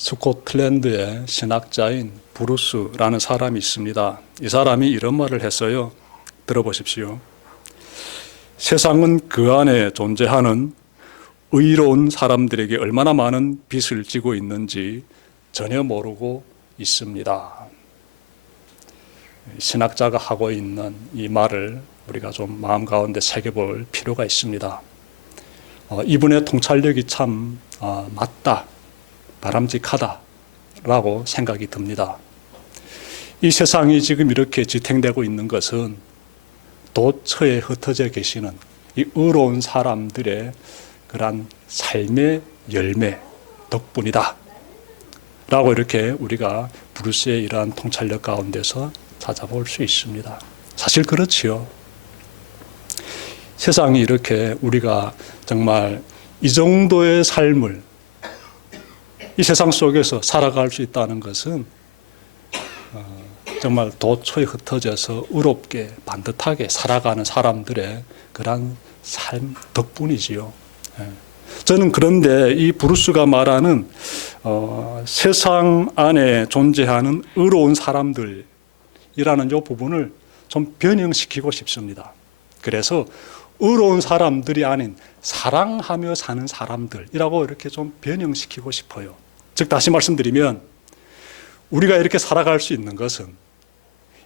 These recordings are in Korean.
스코틀랜드의 신학자인 브루스라는 사람이 있습니다. 이 사람이 이런 말을 했어요. 들어보십시오. 세상은 그 안에 존재하는 의로운 사람들에게 얼마나 많은 빚을 지고 있는지 전혀 모르고 있습니다. 신학자가 하고 있는 이 말을 우리가 좀 마음 가운데 새겨볼 필요가 있습니다. 이분의 통찰력이 참 맞다, 바람직하다라고 생각이 듭니다. 이 세상이 지금 이렇게 지탱되고 있는 것은 도처에 흩어져 계시는 이 의로운 사람들의 그러한 삶의 열매 덕분이다 라고 이렇게 우리가 브루스의 이러한 통찰력 가운데서 찾아볼 수 있습니다. 사실 그렇지요. 세상이 이렇게 우리가 정말 이 정도의 삶을 이 세상 속에서 살아갈 수 있다는 것은 정말 도처에 흩어져서 의롭게 반듯하게 살아가는 사람들의 그런 삶 덕분이지요. 저는 그런데 이 브루스가 말하는 세상 안에 존재하는 의로운 사람들이라는 이 부분을 좀 변형시키고 싶습니다. 그래서 의로운 사람들이 아닌 사랑하며 사는 사람들이라고 이렇게 좀 변형시키고 싶어요. 즉 다시 말씀드리면 우리가 이렇게 살아갈 수 있는 것은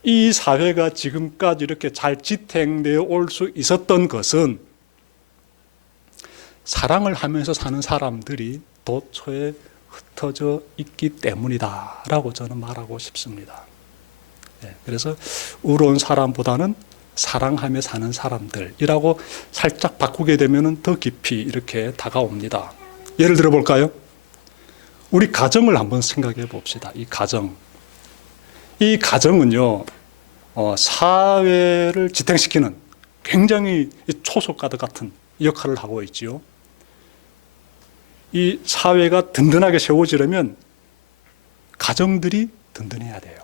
이 사회가 지금까지 이렇게 잘 지탱되어 올 수 있었던 것은 사랑을 하면서 사는 사람들이 도처에 흩어져 있기 때문이다라고 저는 말하고 싶습니다. 그래서 의로운 사람보다는 사랑하며 사는 사람들이라고 살짝 바꾸게 되면 더 깊이 이렇게 다가옵니다. 예를 들어 볼까요? 우리 가정을 한번 생각해 봅시다. 이 가정은요, 사회를 지탱시키는 굉장히 초석가드 같은 역할을 하고 있지요. 이 사회가 든든하게 세워지려면 가정들이 든든해야 돼요.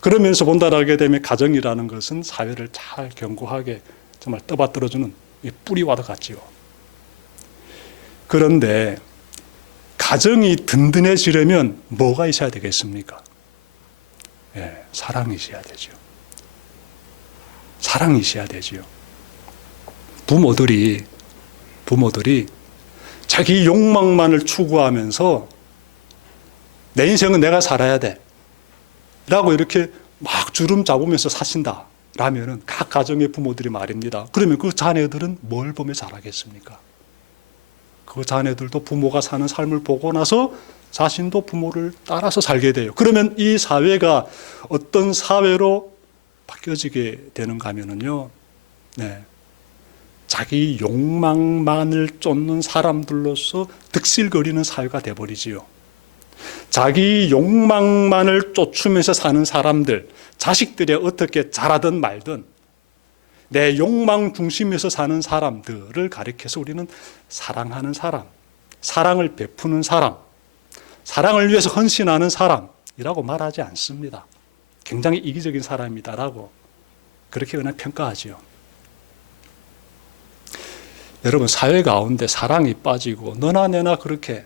그러면서 본다라게 되면 가정이라는 것은 사회를 잘 견고하게 정말 떠받들어주는 뿌리와도 같지요. 그런데 가정이 든든해지려면 뭐가 있어야 되겠습니까? 사랑이 있어야 되죠. 사랑이 있어야 되죠. 부모들이 자기 욕망만을 추구하면서 내 인생은 내가 살아야 돼 라고 이렇게 막 주름 잡으면서 사신다 라면은 각 가정의 부모들이 말입니다. 그러면 그 자녀들은 뭘 보며 자라겠습니까? 그 자녀들도 부모가 사는 삶을 보고 나서 자신도 부모를 따라서 살게 돼요. 그러면 이 사회가 어떤 사회로 바뀌어지게 되는가 하면은요, 자기 욕망만을 쫓는 사람들로서 득실거리는 사회가 돼버리지요. 자기 욕망만을 쫓으면서 사는 사람들, 자식들이 어떻게 자라든 말든 내 욕망 중심에서 사는 사람들을 가리켜서 우리는 사랑하는 사람, 사랑을 베푸는 사람, 사랑을 위해서 헌신하는 사람이라고 말하지 않습니다. 굉장히 이기적인 사람이다라고 그렇게 그냥 평가하지요. 여러분, 사회 가운데 사랑이 빠지고 너나 내나 그렇게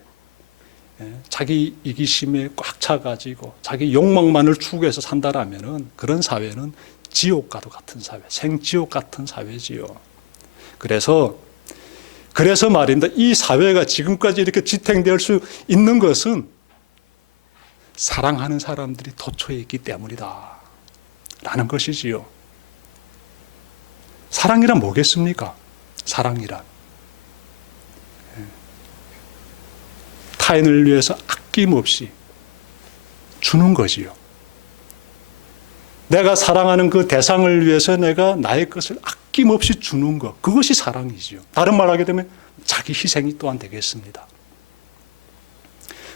자기 이기심에 꽉 차가지고 자기 욕망만을 추구해서 산다라면은 그런 사회는 지옥과도 같은 사회, 생지옥 같은 사회지요. 그래서 말입니다. 이 사회가 지금까지 이렇게 지탱될 수 있는 것은 사랑하는 사람들이 도처에 있기 때문이다 라는 것이지요. 사랑이란 뭐겠습니까? 사랑이란 타인을 위해서 아낌없이 주는 거지요. 내가 사랑하는 그 대상을 위해서 내가 나의 것을 아낌없이 주는 것, 그것이 사랑이지요. 다른 말 하게 되면 자기 희생이 또한 되겠습니다.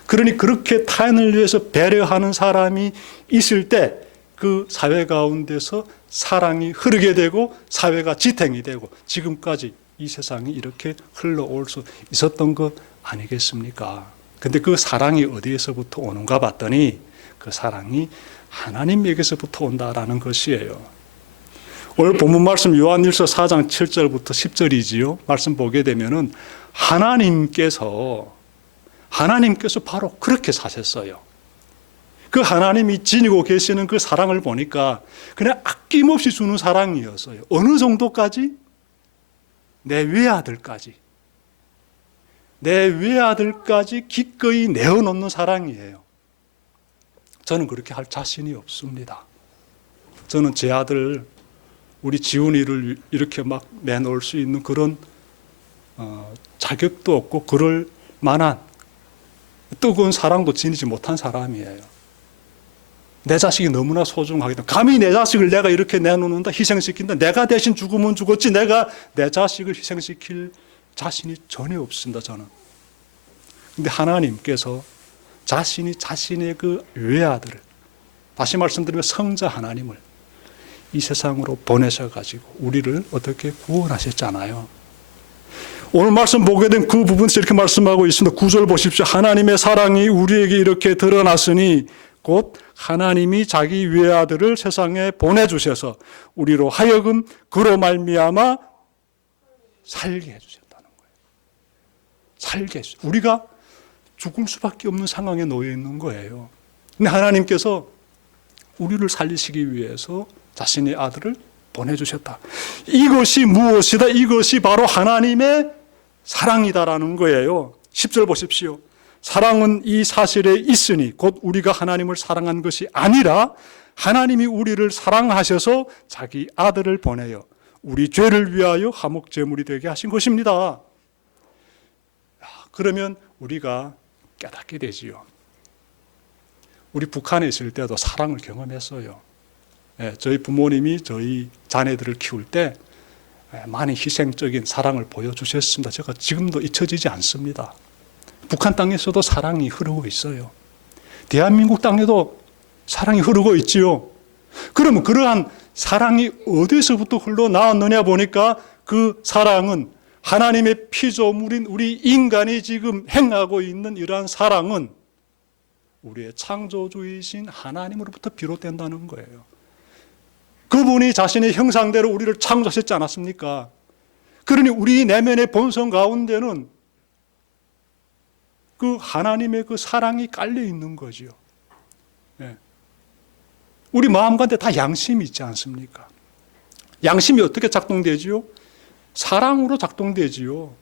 그러니 그렇게 타인을 위해서 배려하는 사람이 있을 때 그 사회 가운데서 사랑이 흐르게 되고 사회가 지탱이 되고 지금까지 이 세상이 이렇게 흘러올 수 있었던 것 아니겠습니까? 근데 그 사랑이 어디에서부터 오는가 봤더니 그 사랑이 하나님에게서부터 온다라는 것이에요. 오늘 본문 말씀 요한일서 4장 7절부터 10절이지요. 말씀 보게 되면은 하나님께서 하나님께서 바로 그렇게 사셨어요. 그 하나님이 지니고 계시는 그 사랑을 보니까 그냥 아낌없이 주는 사랑이었어요. 어느 정도까지? 내 외아들까지 기꺼이 내어놓는 사랑이에요. 저는 그렇게 할 자신이 없습니다. 저는 제 아들 우리 지훈이를 이렇게 막 내놓을 수 있는 그런 자격도 없고 그럴 만한 뜨거운 사랑도 지니지 못한 사람이에요. 내 자식이 너무나 소중하기 때문에 감히 내 자식을 내가 이렇게 내놓는다, 희생시킨다, 내가 대신 죽으면 죽었지 내가 내 자식을 희생시킬 자신이 전혀 없습니다. 저는. 근데 하나님께서 자신의 그 외아들을, 다시 말씀드리면 성자 하나님을 이 세상으로 보내셔가지고 우리를 어떻게 구원하셨잖아요. 오늘 말씀 보게 된 그 부분에서 이렇게 말씀하고 있습니다. 9절 보십시오. 하나님의 사랑이 우리에게 이렇게 드러났으니 곧 하나님이 자기 외아들을 세상에 보내주셔서 우리로 하여금 그로 말미암아 살게 해주셨다는 거예요. 살게 해주셨어요. 우리가 죽을 수밖에 없는 상황에 놓여 있는 거예요. 근데 하나님께서 우리를 살리시기 위해서 자신의 아들을 보내주셨다. 이것이 무엇이다? 이것이 바로 하나님의 사랑이다라는 거예요. 10절 보십시오. 사랑은 이 사실에 있으니 곧 우리가 하나님을 사랑한 것이 아니라 하나님이 우리를 사랑하셔서 자기 아들을 보내어 우리 죄를 위하여 화목제물이 되게 하신 것입니다. 그러면 우리가 깨닫게 되지요. 우리 북한에 있을 때도 사랑을 경험했어요. 저희 부모님이 저희 자녀들을 키울 때 많이 희생적인 사랑을 보여주셨습니다. 제가 지금도 잊혀지지 않습니다. 북한 땅에서도 사랑이 흐르고 있어요. 대한민국 땅에도 사랑이 흐르고 있지요. 그러면 그러한 사랑이 어디서부터 흘러나왔느냐 보니까 그 사랑은 하나님의 피조물인 우리 인간이 지금 행하고 있는 이러한 사랑은 우리의 창조주이신 하나님으로부터 비롯된다는 거예요. 그분이 자신의 형상대로 우리를 창조하셨지 않았습니까? 그러니 우리 내면의 본성 가운데는 그 하나님의 그 사랑이 깔려 있는 거죠. 우리 마음 가운데 다 양심이 있지 않습니까? 양심이 어떻게 작동되지요? 사랑으로 작동되지요.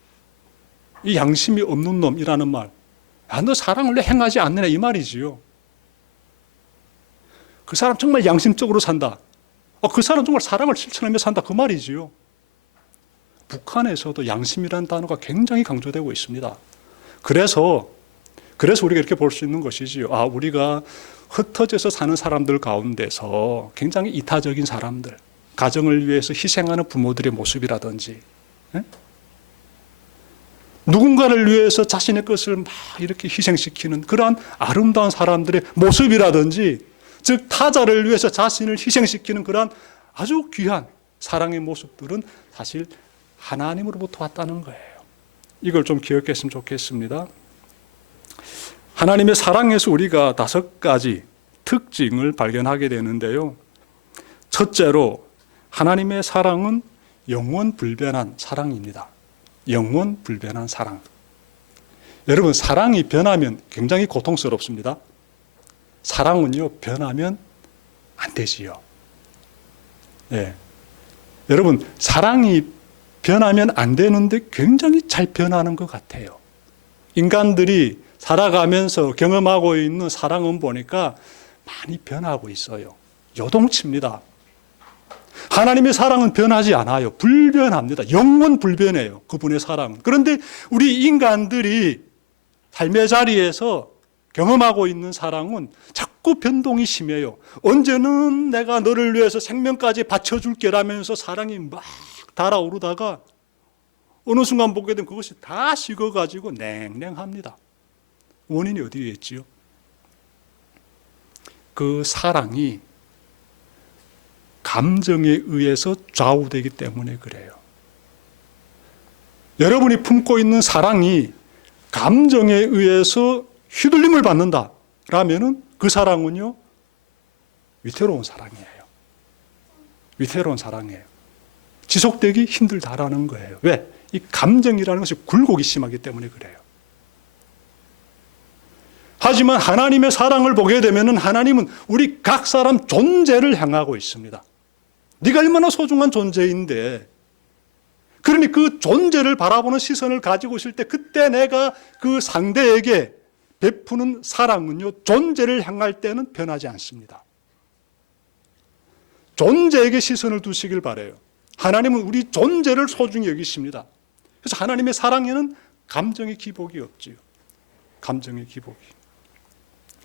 이 양심이 없는 놈이라는 말, 너 사랑을 왜 행하지 않느냐 이 말이지요. 그 사람 정말 양심적으로 산다. 그 사람 정말 사랑을 실천하며 산다 그 말이지요. 북한에서도 양심이라는 단어가 굉장히 강조되고 있습니다. 그래서 우리가 이렇게 볼 수 있는 것이지요. 우리가 흩어져서 사는 사람들 가운데서 굉장히 이타적인 사람들, 가정을 위해서 희생하는 부모들의 모습이라든지, 누군가를 위해서 자신의 것을 막 이렇게 희생시키는 그러한 아름다운 사람들의 모습이라든지, 즉 타자를 위해서 자신을 희생시키는 그러한 아주 귀한 사랑의 모습들은 사실 하나님으로부터 왔다는 거예요. 이걸 좀 기억했으면 좋겠습니다. 하나님의 사랑에서 우리가 5가지 특징을 발견하게 되는데요. 첫째로 하나님의 사랑은 영원 불변한 사랑입니다. 영원 불변한 사랑. 여러분, 사랑이 변하면 굉장히 고통스럽습니다. 사랑은요, 변하면 안 되지요. 여러분, 사랑이 변하면 안 되는데 굉장히 잘 변하는 것 같아요. 인간들이 살아가면서 경험하고 있는 사랑은 보니까 많이 변하고 있어요. 요동칩니다. 하나님의 사랑은 변하지 않아요. 불변합니다. 영원 불변해요. 그분의 사랑은. 그런데 우리 인간들이 삶의 자리에서 경험하고 있는 사랑은 자꾸 변동이 심해요. 언제는 내가 너를 위해서 생명까지 바쳐줄게 라면서 사랑이 막 달아오르다가 어느 순간 보게 되면 그것이 다 식어가지고 냉랭합니다. 원인이 어디에 있지요? 그 사랑이 감정에 의해서 좌우되기 때문에 그래요. 여러분이 품고 있는 사랑이 감정에 의해서 휘둘림을 받는다 라면은 그 사랑은요, 위태로운 사랑이에요. 위태로운 사랑이에요. 지속되기 힘들다라는 거예요. 왜? 이 감정이라는 것이 굴곡이 심하기 때문에 그래요. 하지만 하나님의 사랑을 보게 되면 하나님은 우리 각 사람 존재를 향하고 있습니다. 네가 얼마나 소중한 존재인데, 그러니 그 존재를 바라보는 시선을 가지고 있을 때 그때 내가 그 상대에게 베푸는 사랑은요, 존재를 향할 때는 변하지 않습니다. 존재에게 시선을 두시길 바라요. 하나님은 우리 존재를 소중히 여기십니다. 그래서 하나님의 사랑에는 감정의 기복이 없지요. 감정의 기복이.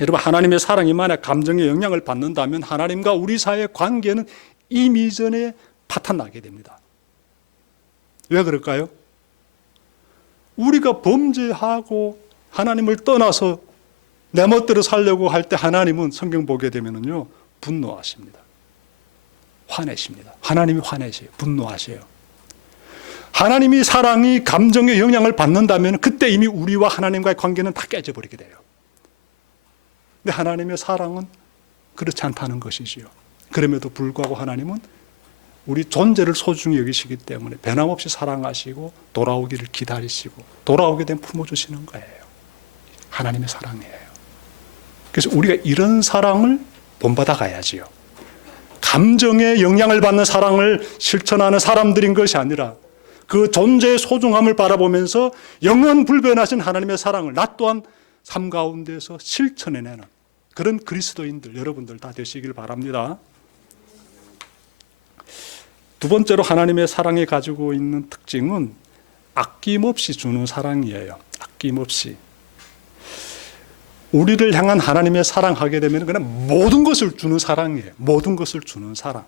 여러분, 하나님의 사랑이 만약 감정의 영향을 받는다면 하나님과 우리 사이의 관계는 이미 전에 파탄나게 됩니다. 왜 그럴까요? 우리가 범죄하고 하나님을 떠나서 내 멋대로 살려고 할 때 하나님은 성경 보게 되면요, 분노하십니다. 화내십니다. 하나님이 화내세요. 분노하세요. 하나님이 사랑이 감정의 영향을 받는다면 그때 이미 우리와 하나님과의 관계는 다 깨져버리게 돼요. 근데 하나님의 사랑은 그렇지 않다는 것이지요. 그럼에도 불구하고 하나님은 우리 존재를 소중히 여기시기 때문에 변함없이 사랑하시고 돌아오기를 기다리시고 돌아오게 되면 품어주시는 거예요. 하나님의 사랑이에요. 그래서 우리가 이런 사랑을 본받아 가야지요. 감정의 영향을 받는 사랑을 실천하는 사람들인 것이 아니라 그 존재의 소중함을 바라보면서 영원 불변하신 하나님의 사랑을 나 또한 삶 가운데서 실천해내는 그런 그리스도인들 여러분들 다 되시길 바랍니다. 두 번째로 하나님의 사랑이 가지고 있는 특징은 아낌없이 주는 사랑이에요. 아낌없이. 우리를 향한 하나님의 사랑하게 되면 그냥 모든 것을 주는 사랑이에요. 모든 것을 주는 사랑.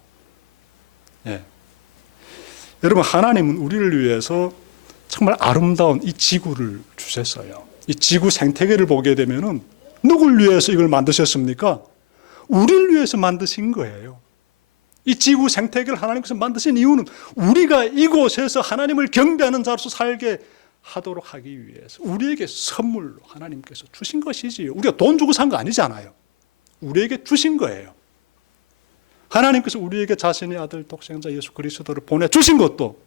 예. 여러분, 하나님은 우리를 위해서 정말 아름다운 이 지구를 주셨어요. 이 지구 생태계를 보게 되면은 누굴 위해서 이걸 만드셨습니까? 우리를 위해서 만드신 거예요. 이 지구 생태계를 하나님께서 만드신 이유는 우리가 이곳에서 하나님을 경배하는 자로서 살게 하도록 하기 위해서 우리에게 선물로 하나님께서 주신 것이지요. 우리가 돈 주고 산 거 아니잖아요. 우리에게 주신 거예요. 하나님께서 우리에게 자신의 아들 독생자 예수 그리스도를 보내주신 것도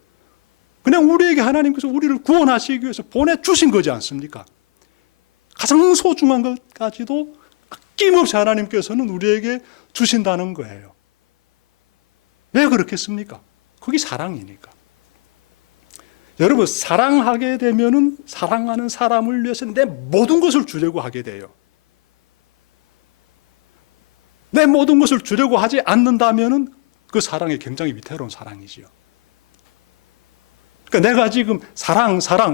그냥 우리에게 하나님께서 우리를 구원하시기 위해서 보내주신 거지 않습니까? 가장 소중한 것까지도 아낌없이 하나님께서는 우리에게 주신다는 거예요. 왜 그렇겠습니까? 그게 사랑이니까. 여러분, 사랑하게 되면은 사랑하는 사람을 위해서 내 모든 것을 주려고 하게 돼요. 내 모든 것을 주려고 하지 않는다면은 그 사랑이 굉장히 위태로운 사랑이지요. 그러니까 내가 지금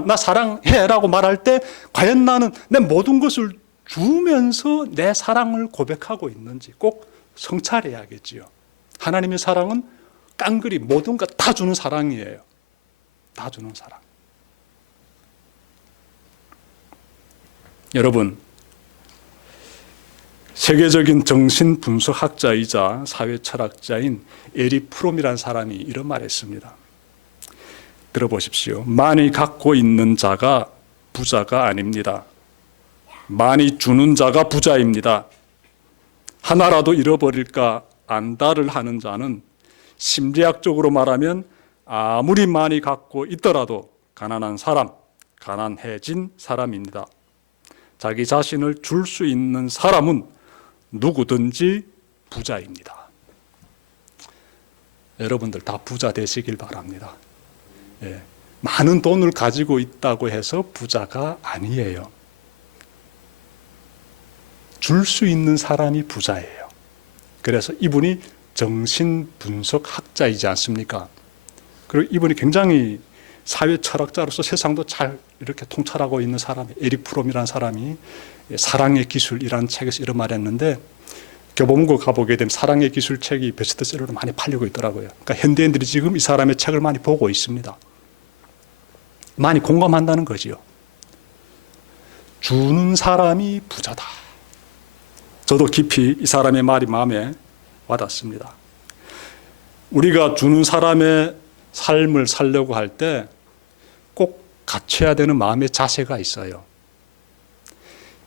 나 사랑해라고 말할 때 과연 나는 내 모든 것을 주면서 내 사랑을 고백하고 있는지 꼭 성찰해야겠지요. 하나님의 사랑은 깡그리 모든 것 다 주는 사랑이에요. 다 주는 사랑. 여러분, 세계적인 정신분석학자이자 사회철학자인 에릭 프롬이라는 사람이 이런 말을 했습니다. 들어보십시오. 많이 갖고 있는 자가 부자가 아닙니다. 많이 주는 자가 부자입니다. 하나라도 잃어버릴까 안달을 하는 자는 심리학적으로 말하면 아무리 많이 갖고 있더라도 가난한 사람, 가난해진 사람입니다. 자기 자신을 줄 수 있는 사람은 누구든지 부자입니다. 여러분들 다 부자 되시길 바랍니다. 예, 많은 돈을 가지고 있다고 해서 부자가 아니에요. 줄 수 있는 사람이 부자예요. 그래서 이분이 정신분석학자이지 않습니까? 그리고 이분이 굉장히 사회철학자로서 세상도 잘 이렇게 통찰하고 있는 사람이 에릭 프롬이라는 사람이 사랑의 기술이라는 책에서 이런 말을 했는데 교보문고 가보게 되면 사랑의 기술 책이 베스트셀러로 많이 팔리고 있더라고요. 그러니까 현대인들이 지금 이 사람의 책을 많이 보고 있습니다. 많이 공감한다는 거지요. 주는 사람이 부자다. 저도 깊이 이 사람의 말이 마음에 와닿습니다. 우리가 주는 사람의 삶을 살려고 할 때 꼭 갖춰야 되는 마음의 자세가 있어요.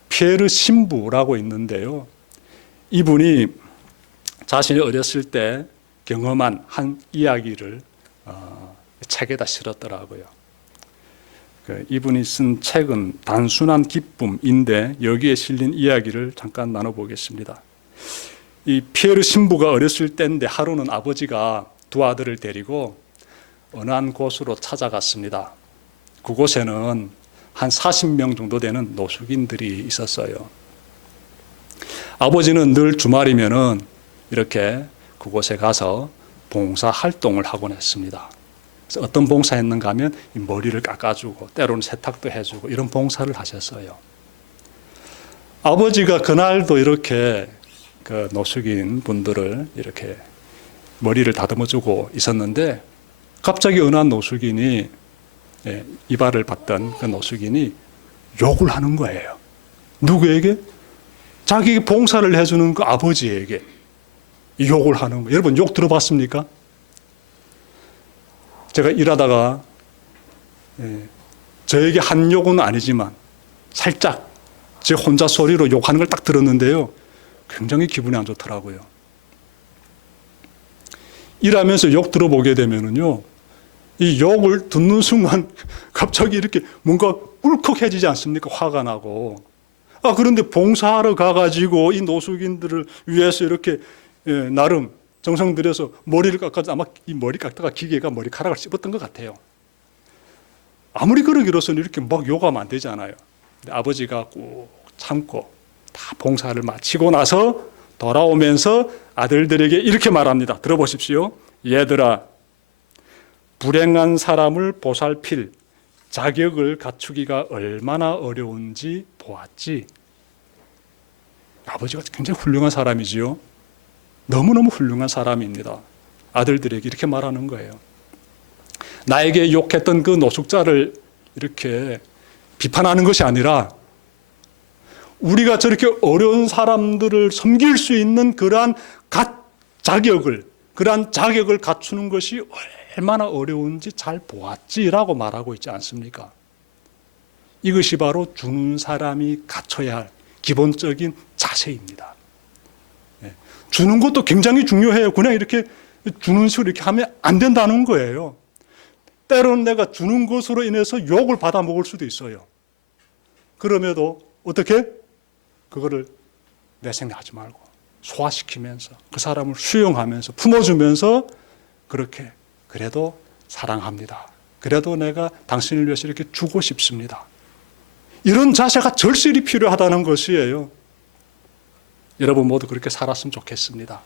피에르 신부라고 있는데요. 이분이 자신이 어렸을 때 경험한 한 이야기를 책에다 실었더라고요. 이분이 쓴 책은 단순한 기쁨인데 여기에 실린 이야기를 잠깐 나눠보겠습니다. 이 피에르 신부가 어렸을 때인데 하루는 아버지가 두 아들을 데리고 어느 한 곳으로 찾아갔습니다. 그곳에는 한 40명 정도 되는 노숙인들이 있었어요. 아버지는 늘 주말이면은 이렇게 그곳에 가서 봉사 활동을 하곤 했습니다. 그래서 어떤 봉사했는가 하면 머리를 깎아주고 때로는 세탁도 해주고 이런 봉사를 하셨어요. 아버지가 그날도 이렇게 그 노숙인 분들을 이렇게 머리를 다듬어주고 있었는데 갑자기 어느 한 노숙인이 이발을 받던 그 노숙인이 욕을 하는 거예요. 누구에게? 자기 봉사를 해주는 그 아버지에게 욕을 하는 거예요. 여러분 욕 들어봤습니까? 제가 일하다가 저에게 한 욕은 아니지만 살짝 제 혼자 소리로 욕하는 걸 딱 들었는데요. 굉장히 기분이 안 좋더라고요. 일하면서 욕 들어보게 되면은요, 이 욕을 듣는 순간 갑자기 이렇게 뭔가 울컥해지지 않습니까? 화가 나고. 그런데 봉사하러 가가지고 이 노숙인들을 위해서 이렇게 나름 정성 들여서 머리를 깎아서 아마 이 머리 깎다가 기계가 머리카락을 씹었던 것 같아요. 아무리 그러기로서는 이렇게 막 욕하면 안 되잖아요. 근데 아버지가 꼭 참고 다 봉사를 마치고 나서 돌아오면서 아들들에게 이렇게 말합니다. 들어보십시오. 얘들아, 불행한 사람을 보살필 자격을 갖추기가 얼마나 어려운지 보았지. 아버지가 굉장히 훌륭한 사람이지요. 너무너무 훌륭한 사람입니다. 아들들에게 이렇게 말하는 거예요. 나에게 욕했던 그 노숙자를 이렇게 비판하는 것이 아니라 우리가 저렇게 어려운 사람들을 섬길 수 있는 그러한 자격을 갖추는 것이 얼마나 어려운지 잘 보았지라고 말하고 있지 않습니까? 이것이 바로 주는 사람이 갖춰야 할 기본적인 자세입니다. 주는 것도 굉장히 중요해요. 그냥 이렇게 주는 식으로 이렇게 하면 안 된다는 거예요. 때로는 내가 주는 것으로 인해서 욕을 받아 먹을 수도 있어요. 그럼에도 어떻게? 그거를 내색내하지 말고 소화시키면서 그 사람을 수용하면서 품어주면서 그렇게 그래도 사랑합니다. 그래도 내가 당신을 위해서 이렇게 주고 싶습니다. 이런 자세가 절실히 필요하다는 것이에요. 여러분 모두 그렇게 살았으면 좋겠습니다.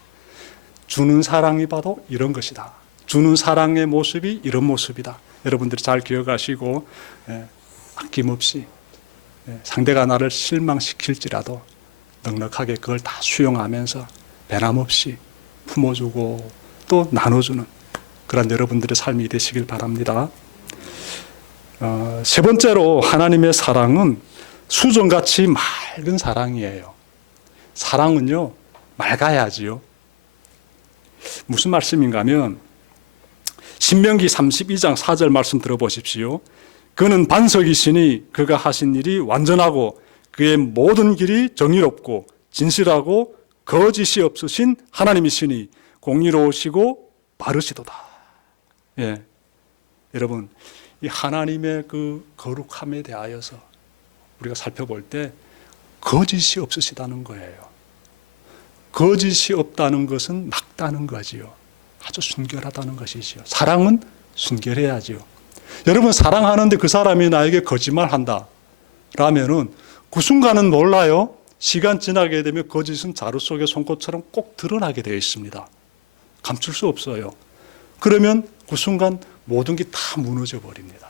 주는 사랑이 바로 이런 것이다. 주는 사랑의 모습이 이런 모습이다. 여러분들이 잘 기억하시고 아낌없이 상대가 나를 실망시킬지라도 넉넉하게 그걸 다 수용하면서 배남없이 품어주고 또 나눠주는 그런 여러분들의 삶이 되시길 바랍니다. 세 번째로 하나님의 사랑은 수정같이 맑은 사랑이에요. 사랑은요, 맑아야지요. 무슨 말씀인가 하면 신명기 32장 4절 말씀 들어보십시오. 그는 반석이시니 그가 하신 일이 완전하고 그의 모든 길이 정의롭고 진실하고 거짓이 없으신 하나님이시니 공의로우시고 바르시도다. 여러분, 이 하나님의 그 거룩함에 대하여서 우리가 살펴볼 때 거짓이 없으시다는 거예요. 거짓이 없다는 것은 맑다는 거지요. 아주 순결하다는 것이지요. 사랑은 순결해야지요. 여러분, 사랑하는데 그 사람이 나에게 거짓말한다 라면은 그 순간은 몰라요. 시간 지나게 되면 거짓은 자루 속의 송곳처럼 꼭 드러나게 되어 있습니다. 감출 수 없어요. 그러면 그 순간 모든 게 다 무너져 버립니다.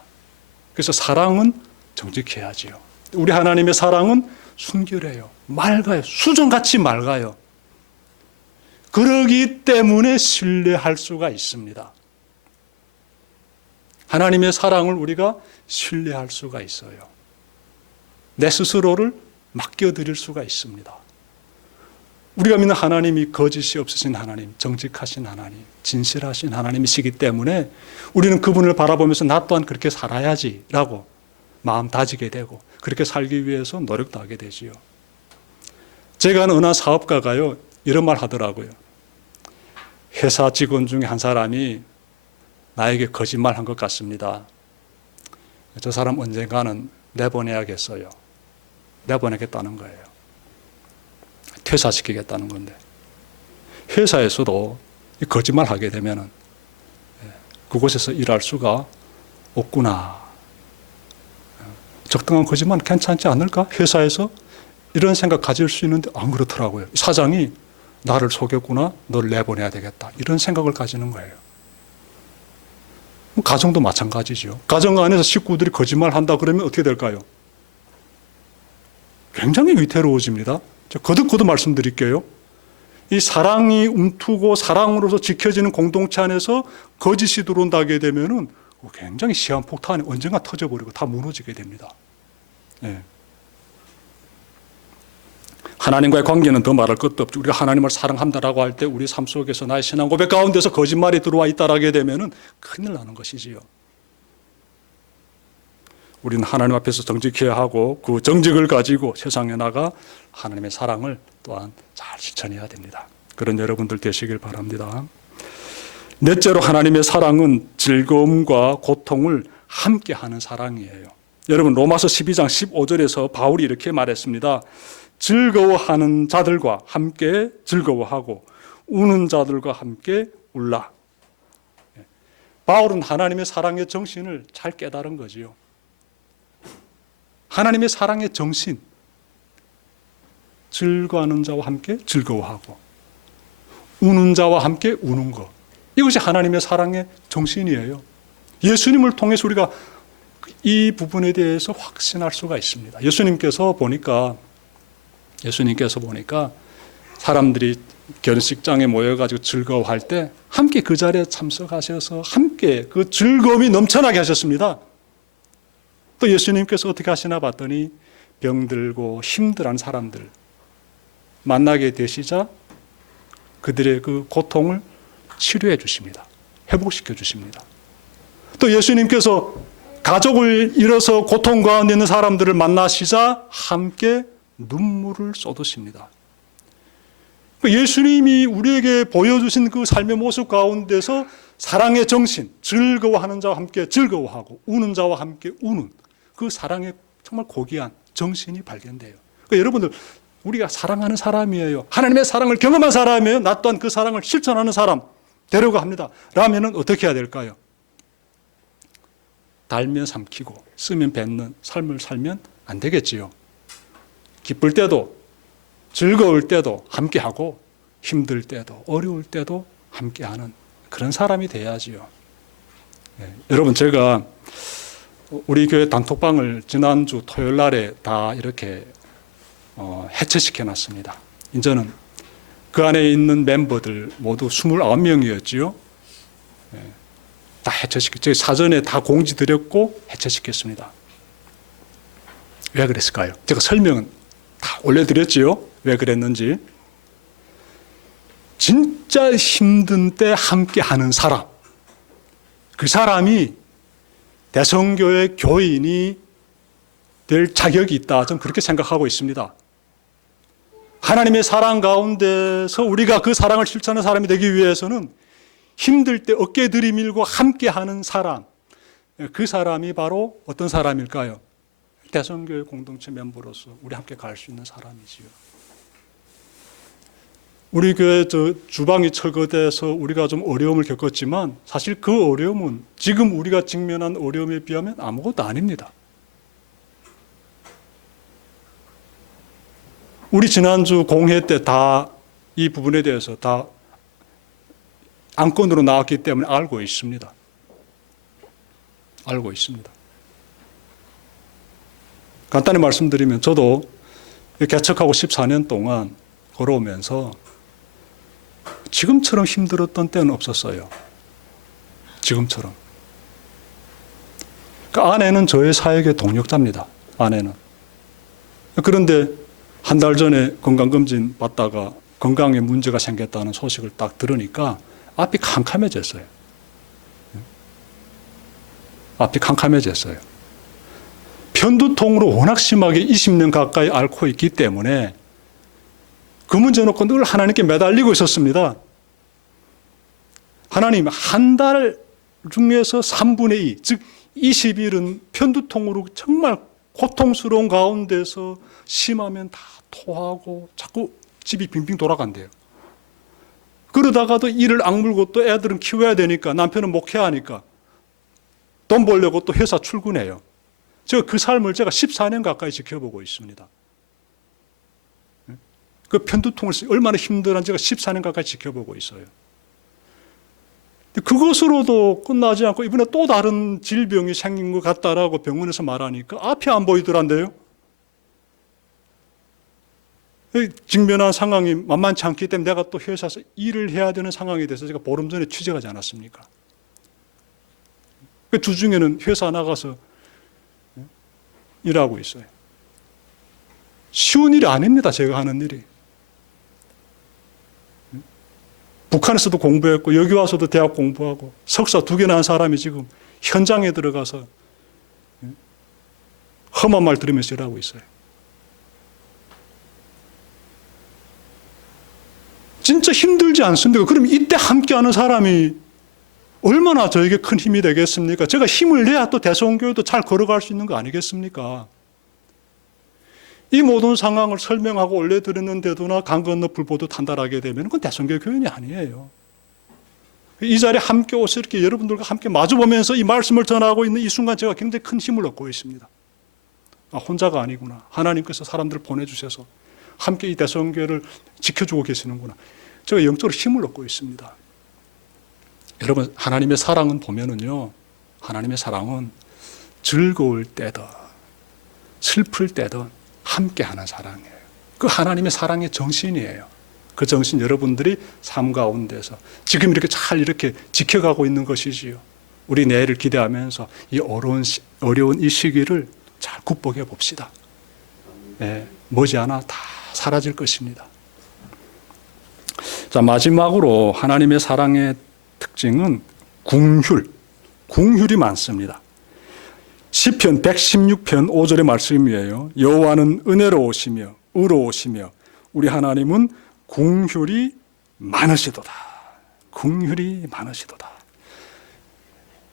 그래서 사랑은 정직해야지요. 우리 하나님의 사랑은 순결해요. 맑아요. 수정같이 맑아요. 그러기 때문에 신뢰할 수가 있습니다. 하나님의 사랑을 우리가 신뢰할 수가 있어요. 내 스스로를 맡겨드릴 수가 있습니다. 우리가 믿는 하나님이 거짓이 없으신 하나님, 정직하신 하나님, 진실하신 하나님이시기 때문에 우리는 그분을 바라보면서 나 또한 그렇게 살아야지라고 마음 다지게 되고 그렇게 살기 위해서 노력도 하게 되지요. 제가 아는 어느 사업가가요, 이런 말 하더라고요. 회사 직원 중에 한 사람이 나에게 거짓말한 것 같습니다. 저 사람 언젠가는 내보내야겠어요. 내보내겠다는 거예요. 퇴사시키겠다는 건데, 회사에서도 거짓말 하게 되면은 그곳에서 일할 수가 없구나. 적당한 거짓말 괜찮지 않을까? 회사에서 이런 생각 가질 수 있는데 안 그렇더라고요. 사장이 나를 속였구나, 널 내보내야 되겠다, 이런 생각을 가지는 거예요. 가정도 마찬가지죠. 가정 안에서 식구들이 거짓말 한다 그러면 어떻게 될까요? 굉장히 위태로워집니다. 거듭 말씀드릴게요. 이 사랑이 움트고 사랑으로서 지켜지는 공동체 안에서 거짓이 들어온다게 되면은 굉장히 시한폭탄이 언젠가 터져버리고 다 무너지게 됩니다. 네. 하나님과의 관계는 더 말할 것도 없죠. 우리가 하나님을 사랑한다라고 할 때 우리 삶 속에서 나의 신앙 고백 가운데서 거짓말이 들어와 있다라게 되면은 큰일 나는 것이지요. 우리는 하나님 앞에서 정직해야 하고 그 정직을 가지고 세상에 나가 하나님의 사랑을 또한 잘 실천해야 됩니다. 그런 여러분들 되시길 바랍니다. 넷째로 하나님의 사랑은 즐거움과 고통을 함께하는 사랑이에요. 여러분 로마서 12장 15절에서 바울이 이렇게 말했습니다. 즐거워하는 자들과 함께 즐거워하고 우는 자들과 함께 울라. 바울은 하나님의 사랑의 정신을 잘 깨달은 거지요. 하나님의 사랑의 정신, 즐거워하는 자와 함께 즐거워하고 우는 자와 함께 우는 것, 이것이 하나님의 사랑의 정신이에요. 예수님을 통해서 우리가 이 부분에 대해서 확신할 수가 있습니다. 예수님께서 보니까 사람들이 결혼식장에 모여가지고 즐거워할 때 함께 그 자리에 참석하셔서 함께 그 즐거움이 넘쳐나게 하셨습니다. 또 예수님께서 어떻게 하시나 봤더니 병들고 힘들어하는 사람들 만나게 되시자 그들의 그 고통을 치료해 주십니다. 회복시켜 주십니다. 또 예수님께서 가족을 잃어서 고통 가운데 있는 사람들을 만나시자 함께 눈물을 쏟으십니다. 예수님이 우리에게 보여주신 그 삶의 모습 가운데서 사랑의 정신, 즐거워하는 자와 함께 즐거워하고 우는 자와 함께 우는 그 사랑의 정말 고귀한 정신이 발견돼요. 그러니까 여러분들, 우리가 사랑하는 사람이에요. 하나님의 사랑을 경험한 사람이에요. 나 또한 그 사랑을 실천하는 사람 되려고 합니다. 라면은 어떻게 해야 될까요? 달면 삼키고 쓰면 뱉는 삶을 살면 안 되겠지요. 기쁠 때도 즐거울 때도 함께하고 힘들 때도 어려울 때도 함께하는 그런 사람이 돼야지요. 네. 여러분, 제가 우리 교회 단톡방을 지난주 토요일 날에 다 이렇게 해체시켜 놨습니다. 이제는 그 안에 있는 멤버들 모두 29명이었지요. 네. 다 해체시켰죠. 사전에 다 공지 드렸고 해체시켰습니다. 왜 그랬을까요? 제가 설명은 다 올려드렸지요. 왜 그랬는지. 진짜 힘든 때 함께 하는 사람, 그 사람이 대성교회 교인이 될 자격이 있다. 저는 그렇게 생각하고 있습니다. 하나님의 사랑 가운데서 우리가 그 사랑을 실천하는 사람이 되기 위해서는 힘들 때 어깨 들이밀고 함께하는 사람, 그 사람이 바로 어떤 사람일까요? 대성교회 공동체 멤버로서 우리 함께 갈 수 있는 사람이지요. 우리 교회 주방이 철거돼서 우리가 좀 어려움을 겪었지만 사실 그 어려움은 지금 우리가 직면한 어려움에 비하면 아무것도 아닙니다. 우리 지난주 공회 때 다 이 부분에 대해서 다 안건으로 나왔기 때문에 알고 있습니다. 알고 있습니다. 간단히 말씀드리면 저도 개척하고 14년 동안 걸어오면서 지금처럼 힘들었던 때는 없었어요. 지금처럼. 그 아내는 저의 사역의 동력자입니다. 아내는. 그런데 한 달 전에 건강검진 받다가 건강에 문제가 생겼다는 소식을 딱 들으니까 앞이 캄캄해졌어요. 앞이 캄캄해졌어요. 편두통으로 워낙 심하게 20년 가까이 앓고 있기 때문에 그 문제 놓고 늘 하나님께 매달리고 있었습니다. 하나님, 한 달 중에서 3분의 2, 즉 20일은 편두통으로 정말 고통스러운 가운데서 심하면 다 토하고 자꾸 집이 빙빙 돌아간대요. 그러다가도 이를 악물고 또 애들은 키워야 되니까, 남편은 목회해야 하니까 돈 벌려고 또 회사 출근해요. 제가 그 삶을 제가 14년 가까이 지켜보고 있습니다. 그 편두통을 얼마나 힘들었는지 제가 14년 가까이 지켜보고 있어요. 그것으로도 끝나지 않고 이번에 또 다른 질병이 생긴 것 같다라고 병원에서 말하니까 앞이 안 보이더란데요. 직면한 상황이 만만치 않기 때문에 내가 또 회사에서 일을 해야 되는 상황이 돼서 제가 보름 전에 취직하지 않았습니까? 그 주중에는 회사 나가서 일하고 있어요. 쉬운 일이 아닙니다, 제가 하는 일이. 북한에서도 공부했고 여기 와서도 대학 공부하고 석사 2개나 한 사람이 지금 현장에 들어가서 험한 말 들으면서 일하고 있어요. 진짜 힘들지 않습니까? 그럼 이때 함께하는 사람이 얼마나 저에게 큰 힘이 되겠습니까? 제가 힘을 내야 또 대성교회도 잘 걸어갈 수 있는 거 아니겠습니까? 이 모든 상황을 설명하고 올려드렸는데도나 강 건너 불보듯 탄달하게 되면 그건 대성교회 교인이 아니에요. 이 자리에 함께 오서 이렇게 여러분들과 함께 마주보면서 이 말씀을 전하고 있는 이 순간 제가 굉장히 큰 힘을 얻고 있습니다. 아, 혼자가 아니구나. 하나님께서 사람들을 보내주셔서 함께 이 대성교회를 지켜주고 계시는구나. 제가 영적으로 힘을 얻고 있습니다. 여러분, 하나님의 사랑은 보면은요, 하나님의 사랑은 즐거울 때든 슬플 때든 함께하는 사랑이에요. 그 하나님의 사랑의 정신이에요. 그 정신 여러분들이 삶 가운데서 지금 이렇게 잘 이렇게 지켜가고 있는 것이지요. 우리 내일을 기대하면서 이 어려운 이 시기를 잘 극복해 봅시다. 네, 머지않아 다 사라질 것입니다. 자, 마지막으로 하나님의 사랑의 특징은 궁휼이 많습니다. 시편 116편 5절의 말씀이에요. 여호와는 은혜로우시며 의로우시며 우리 하나님은 궁휼이 많으시도다. 궁휼이 많으시도다.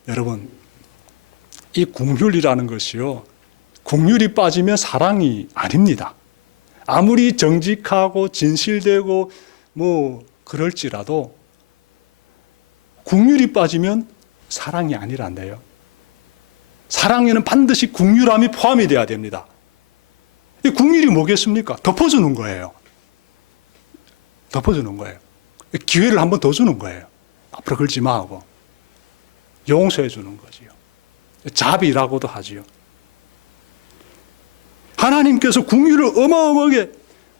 여러분, 이 궁휼이라는 것이요, 궁휼이 빠지면 사랑이 아닙니다. 아무리 정직하고 진실되고 뭐 그럴지라도 궁휼이 빠지면 사랑이 아니란데요. 사랑에는 반드시 궁휼함이 포함이 돼야 됩니다. 이 궁휼이 뭐겠습니까? 덮어주는 거예요. 덮어주는 거예요. 기회를 한 번 더 주는 거예요. 앞으로 그러지 마 하고 용서해 주는 거지요. 자비라고도 하지요. 하나님께서 궁휼을 어마어마하게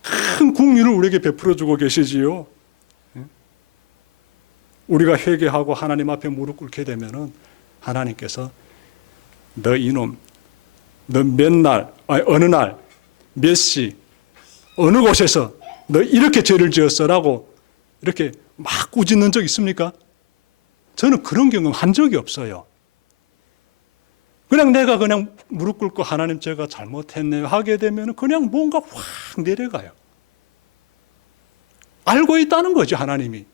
큰 궁휼을 우리에게 베풀어 주고 계시지요. 우리가 회개하고 하나님 앞에 무릎 꿇게 되면은 하나님께서 너 이놈, 너 어느 날, 몇 시, 어느 곳에서 너 이렇게 죄를 지었어라고 이렇게 막 꾸짖는 적 있습니까? 저는 그런 경험 한 적이 없어요. 그냥 내가 그냥 무릎 꿇고 하나님 제가 잘못했네요 하게 되면 그냥 뭔가 확 내려가요. 알고 있다는 거죠, 하나님이.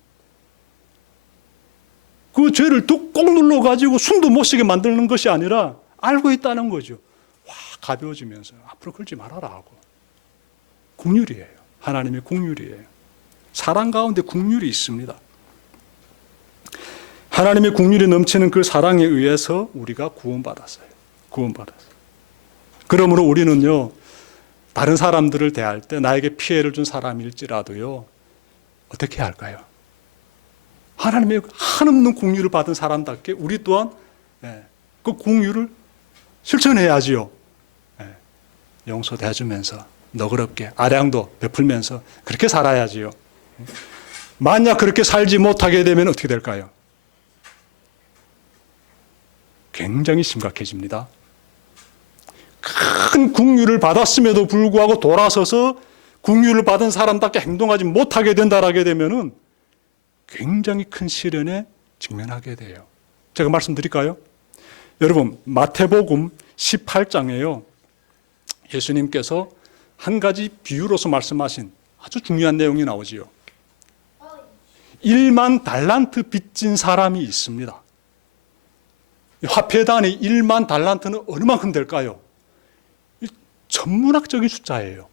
그 죄를 꼭 눌러가지고 숨도 못 쉬게 만드는 것이 아니라 알고 있다는 거죠. 확 가벼워지면서 앞으로 그러지 말아라 하고. 긍휼이에요. 하나님의 긍휼이에요. 사랑 가운데 긍휼이 있습니다. 하나님의 긍휼이 넘치는 그 사랑에 의해서 우리가 구원받았어요. 그러므로 우리는요, 다른 사람들을 대할 때 나에게 피해를 준 사람일지라도요, 어떻게 해야 할까요? 하나님의 한없는 긍휼을 받은 사람답게 우리 또한 그 긍휼을 실천해야지요. 용서도 해주면서 너그럽게 아량도 베풀면서 그렇게 살아야지요. 만약 그렇게 살지 못하게 되면 어떻게 될까요? 굉장히 심각해집니다. 큰 긍휼을 받았음에도 불구하고 돌아서서 긍휼을 받은 사람답게 행동하지 못하게 된다라게 되면은 굉장히 큰 시련에 직면하게 돼요. 제가 말씀드릴까요? 여러분, 마태복음 18장에요. 예수님께서 한 가지 비유로서 말씀하신 아주 중요한 내용이 나오지요. 1만 달란트 빚진 사람이 있습니다. 화폐 단위 1만 달란트는 어느 만큼 될까요? 천문학적인 숫자예요.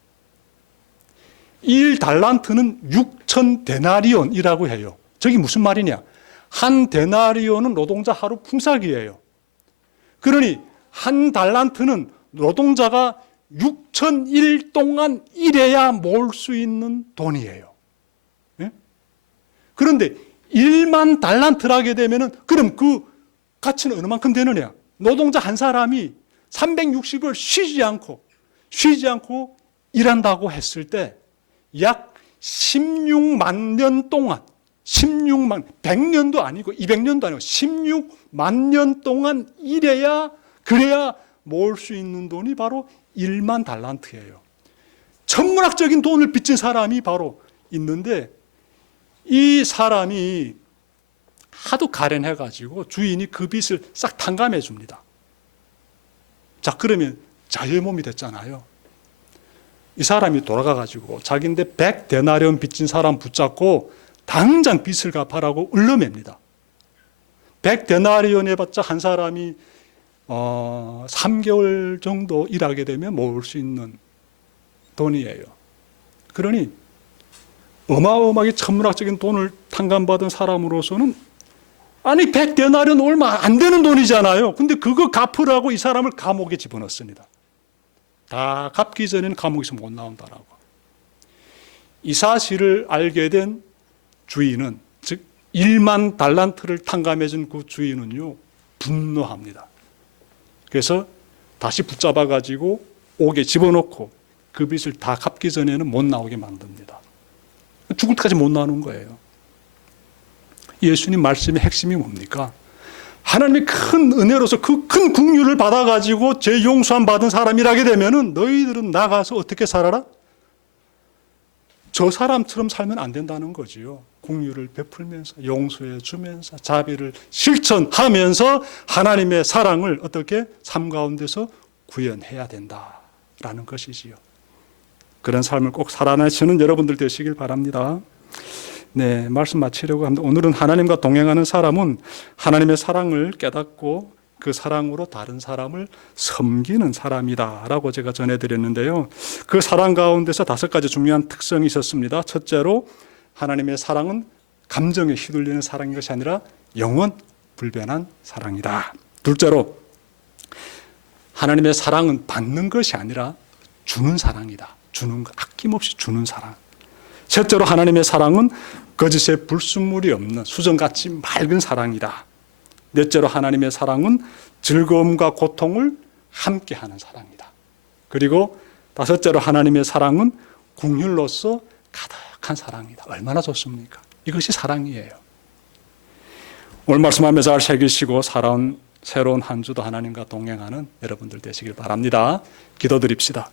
1달란트는 6천 데나리온이라고 해요. 저게 무슨 말이냐? 한 데나리온은 노동자 하루 품삯이에요. 그러니 한 달란트는 노동자가 6,000일 동안 일해야 모을 수 있는 돈이에요. 예? 그런데 1만 달란트를 하게 되면은 그럼 그 가치는 어느 만큼 되느냐? 노동자 한 사람이 360을 쉬지 않고 일한다고 했을 때 약 16만 년 동안 100년도 아니고 200년도 아니고 16만 년 동안 그래야 모을 수 있는 돈이 바로 1만 달란트예요. 천문학적인 돈을 빚진 사람이 바로 있는데 이 사람이 하도 가련해가지고 주인이 그 빚을 싹 탕감해 줍니다. 자, 그러면 자유의 몸이 됐잖아요. 이 사람이 돌아가가지고 자기인데 100데나리온 빚진 사람 붙잡고 당장 빚을 갚아라고 을러맵니다. 100데나리온 해봤자 한 사람이 3개월 정도 일하게 되면 모을 수 있는 돈이에요. 그러니 어마어마하게 천문학적인 돈을 탕감받은 사람으로서는 아니 100데나리온 얼마 안 되는 돈이잖아요. 근데 그거 갚으라고 이 사람을 감옥에 집어넣습니다. 다 갚기 전에는 감옥에서 못 나온다라고. 이 사실을 알게 된 주인은, 즉 1만 달란트를 탕감해 준 그 주인은요 분노합니다. 그래서 다시 붙잡아 가지고 옥에 집어넣고 그 빚을 다 갚기 전에는 못 나오게 만듭니다. 죽을 때까지 못 나오는 거예요. 예수님 말씀의 핵심이 뭡니까? 하나님의 큰 은혜로서 그 큰 긍휼을 받아가지고 죄 용서함 받은 사람이라게 되면은 너희들은 나가서 어떻게 살아라? 저 사람처럼 살면 안 된다는 거지요. 긍휼을 베풀면서 용서해 주면서 자비를 실천하면서 하나님의 사랑을 어떻게 삶 가운데서 구현해야 된다라는 것이지요. 그런 삶을 꼭 살아내시는 여러분들 되시길 바랍니다. 네, 말씀 마치려고 합니다. 오늘은 하나님과 동행하는 사람은 하나님의 사랑을 깨닫고 그 사랑으로 다른 사람을 섬기는 사람이다라고 제가 전해드렸는데요. 그 사랑 가운데서 5가지 중요한 특성이 있었습니다. 첫째로 하나님의 사랑은 감정에 휘둘리는 사랑인 것이 아니라 영원 불변한 사랑이다. 둘째로 하나님의 사랑은 받는 것이 아니라 주는 사랑이다. 주는 것, 아낌없이 주는 사랑. 셋째로 하나님의 사랑은 거짓에 불순물이 없는 수정같이 맑은 사랑이다. 넷째로 하나님의 사랑은 즐거움과 고통을 함께하는 사랑이다. 그리고 다섯째로 하나님의 사랑은 긍휼로서 가득한 사랑이다. 얼마나 좋습니까? 이것이 사랑이에요. 오늘 말씀하면서 잘 새기시고 살아온 새로운 한 주도 하나님과 동행하는 여러분들 되시길 바랍니다. 기도드립시다.